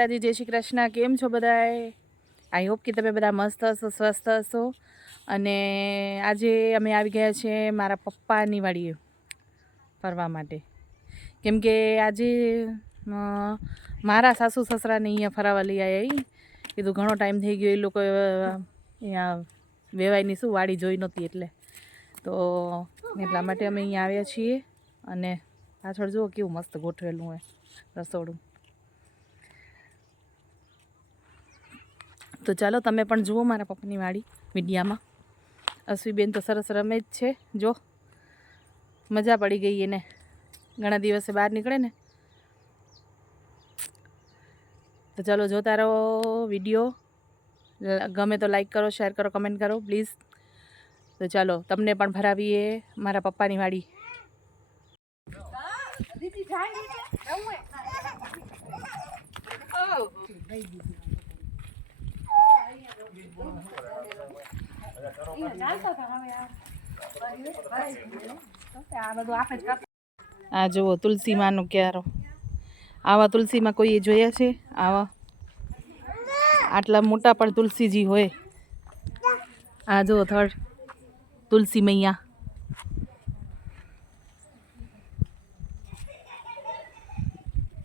માતાજી, જય શ્રી કૃષ્ણ. કેમ છો બધાય? આઈ હોપ કે તમે બધા મસ્ત હશો, સ્વસ્થ હશો. અને આજે અમે આવી ગયા છીએ મારા પપ્પાની વાડીએ ફરવા માટે, કેમ કે આજે મારા સાસુ સસરાને અહીંયા ફરાવા લઈ આવ્યા. કીધું ઘણો ટાઈમ થઈ ગયો, એ લોકો અહીંયા વેવાઈની શું વાડી જોઈ નહોતી, એટલે તો એટલા માટે અમે અહીંયા આવ્યા છીએ. અને પાછળ જુઓ કેવું મસ્ત ગોઠવેલું હોય રસોડું. તો ચાલો તમે પણ જુઓ મારા પપ્પાની વાડી વિડીયામાં. અશ્વીબેન તો સરસ રમે જ છે, જો મજા પડી ગઈ એને, ઘણા દિવસે બહાર નીકળે ને. તો ચાલો જોતા રહો વિડીયો. ગમે તો લાઈક કરો, શેર કરો, કમેન્ટ કરો પ્લીઝ. તો ચાલો તમને પણ ભરાવીએ મારા પપ્પાની વાડી. આ જુઓ તુલસી માનો ક્યારો. આવા તુલસીમાં કોઈએ જોયા છે? આવા આટલા મોટા પણ તુલસીજી હોય. આ જુઓ થર્ડ તુલસી મૈયા.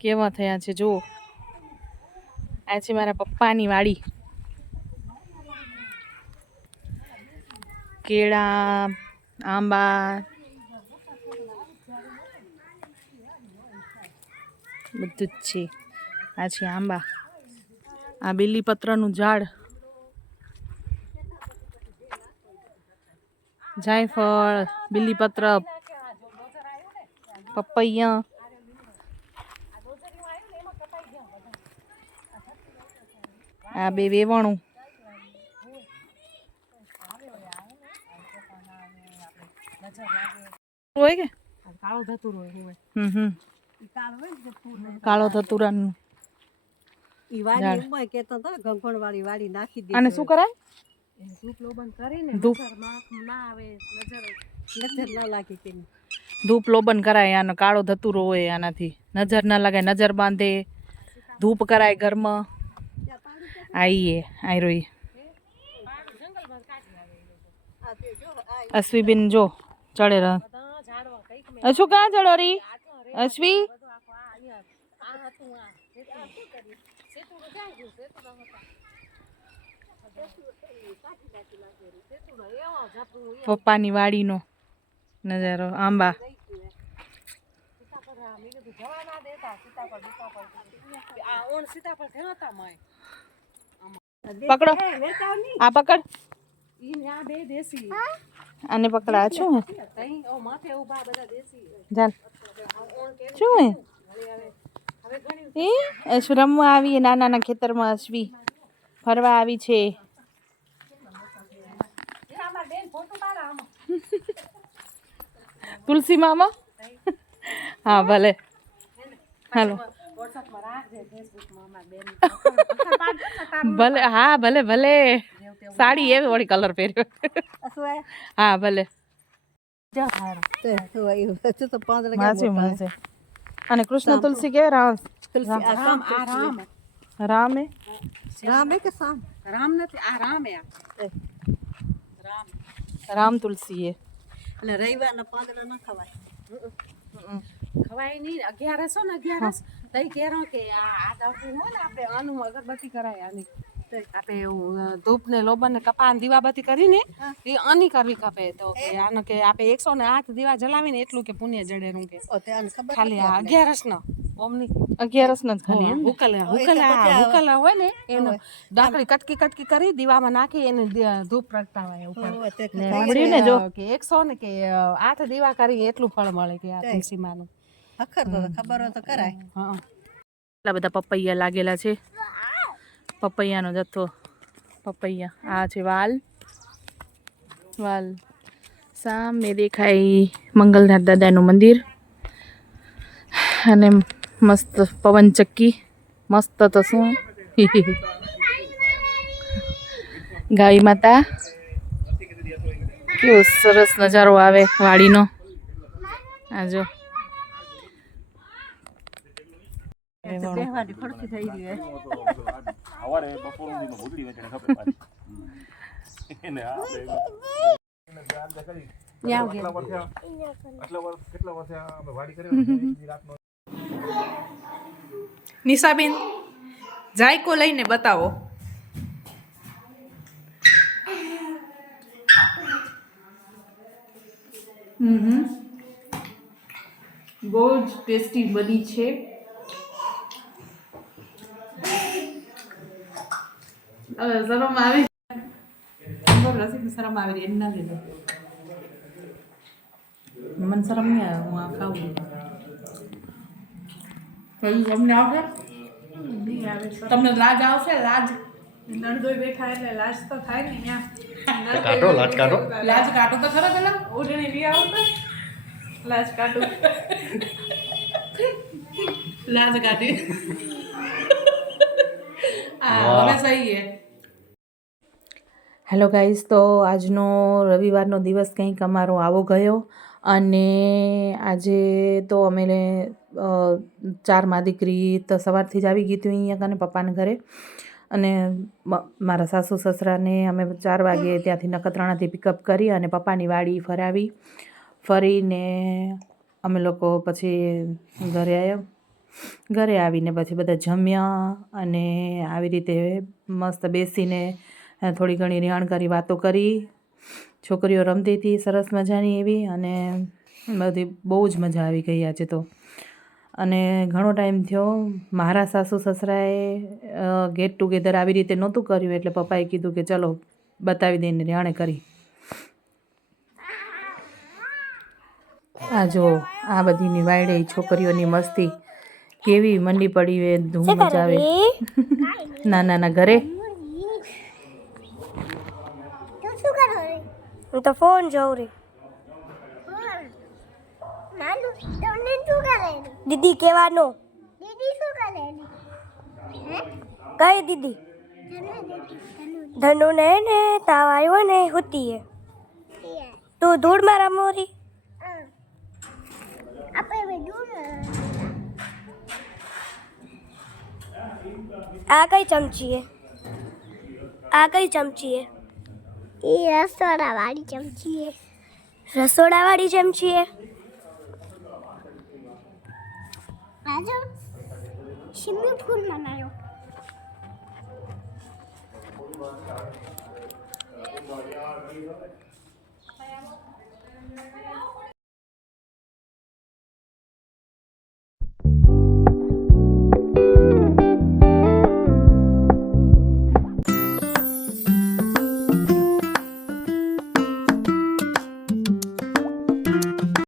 કેવા થયા છે જુઓ. આ છે મારા પપ્પાની વાડી. કેળા, આંબા બધું જ છે. આ છે આંબા, આ બીલીપત્રનું ઝાડ, જાયફળ, બીલીપત્ર, પપૈયા, આ બે વેવણું, હોય કે કાળો ધતુરો હોય. કાળો ધતુરાનું અને શું કરાય? ધૂપ લોબન કરાય. આનો કાળો ધતુરો હોય, આનાથી નજર ના લાગે, નજર બાંધે. ધૂપ કરાય ઘરમાં. આઈએ આયરોઈ અશ્વીબેન જો ચડે રહ. અશુ ક્યાં ચડો રી? અશ્વી પપ્પાની વાડીનો નજારો. આંબા, પકડો આ પકડ, આને પકડા. શું ચાલ શું હે? અશ્વ રમવા આવી નાના નાના ખેતરમાં. અશ્વી ફરવા આવી છે. તુલસી મામા હા ભલે હાલો ભલે. હા ભલે ભલે. સાડી એવી વળી કલર પહેર્યો. હા ભલે. અને કૃષ્ણ તુલસી કે રામ? રામ હે? રામ હે કે શામ? રામ નથી, આ રામ હે. રામ તુલસી હે. એટલે રવિવારના પાંદડા ના ખવાય. ખવાય નહીં. 11 ને 11 તઈ કેરો કે આ દાવતી હોય ને, આપણે આનું અગરબત્તી કરાય. આની આપણે ધૂપ ને લોબન ને કપાન દીવાબત્તી કરીને એ આની કરવી કપે. તો કે આનો કે આપણે 108 દીવા જલાવીને એટલું કે પુણ્ય જડે. નું કે ખાલી આ 11 નો ઓમની 11 નો ખાલી હુકલા હોય ને એનો ડાકડી કટકી કટકી કરી દીવામાં નાખી એને ધૂપ પ્રગટાવાય ઉપર. ને જો કે 100 ને કે 8 દીવા કરી એટલું ફળ મળે કે આ તુલસી માનું. ખબર હોય તો કરાય. હા એટલા બધા પપૈયા લાગેલા છે. પપૈયાનો જથ્થો. પપૈયા આ છે વાલ. વાલ સામે દેખાય મંગલનાથ દાદાનું મંદિર. અને મસ્ત પવન ચક્કી મસ્ત. તો શું ગાય માતા. કેવો સરસ નજારો આવે વાડીનો. આ જો બેહવાની ખડકી થઈ ગઈ સવારે બપોર સુધીમાં ભૂતળી વેચણે ખપે પાછી એને આપણે ન્યાવ કેટલા વર્ષ અમે વાડી કરી રાતનો નિશાબેન જાયકો લઈને બતાવો. બહુ જ ટેસ્ટી બની છે. હવે શરમ આવી રસીદ શરમ આવી રહી એના લીધે મને શરમ નહીં આવે. હું આ ખાવું તમને આવે તમને લાજ આવશે. લાજ નણદોઈ બેઠા એટલે લાજ તો થાય ને. અહીંયા કાઢો લાજ કાઢો લાજ કાઢો તો ખરા. પેલા ઓઢણી લઈ આવો તો લાજ કાઢો. લાજ કાઢી હવે સહી હે. હેલો ગાઈઝ, તો આજનો રવિવારનો દિવસ કંઈક અમારો આવો ગયો. અને આજે તો અમે 4 માં દીકરી તો સવારથી જ આવી ગઈ હતી અહીંયા કને પપ્પાને ઘરે. અને મારા સાસુ સસરાને અમે 4 વાગે ત્યાંથી નખત્રાણાથી પિકઅપ કરી અને પપ્પાની વાડી ફરાવી. ફરીને અમે લોકો પછી ઘરે આવ્યા. ઘરે આવીને પછી બધા જમ્યા અને આવી રીતે મસ્ત બેસીને થોડી ઘણી રેહાણકારી વાતો કરી. છોકરીઓ રમતી હતી સરસ મજાની એવી. અને બધી બહુ જ મજા આવી ગઈ આજે તો. અને ઘણો ટાઈમ થયો. મારા સાસુ સસરાએ ગેટ ટુગેધર આવી રીતે નહોતું કર્યું એટલે પપ્પાએ કીધું કે ચલો બતાવી દઈને રેહાણે કરી. આ જો આ બધીની વાયડે છોકરીઓની મસ્તી કેવી મંડી પડી હોય. ધૂમ મચાવે નાના ઘરે. હું તો ફોન જોઉં રહી. દીદી કહેવાનો. કઈ દીદી? ધનુ ને ને તાવ આવ્યો ને હોતી હે. તું ધૂળમાં રમો રી. આ કઈ ચમચી હે? આ કઈ ચમચી હે? એ રસોડાવાળી ચમચી હે. રસોડાવાળી ચમચી હે? આજો સ્વિમિંગ પૂલ બનાવ્યો.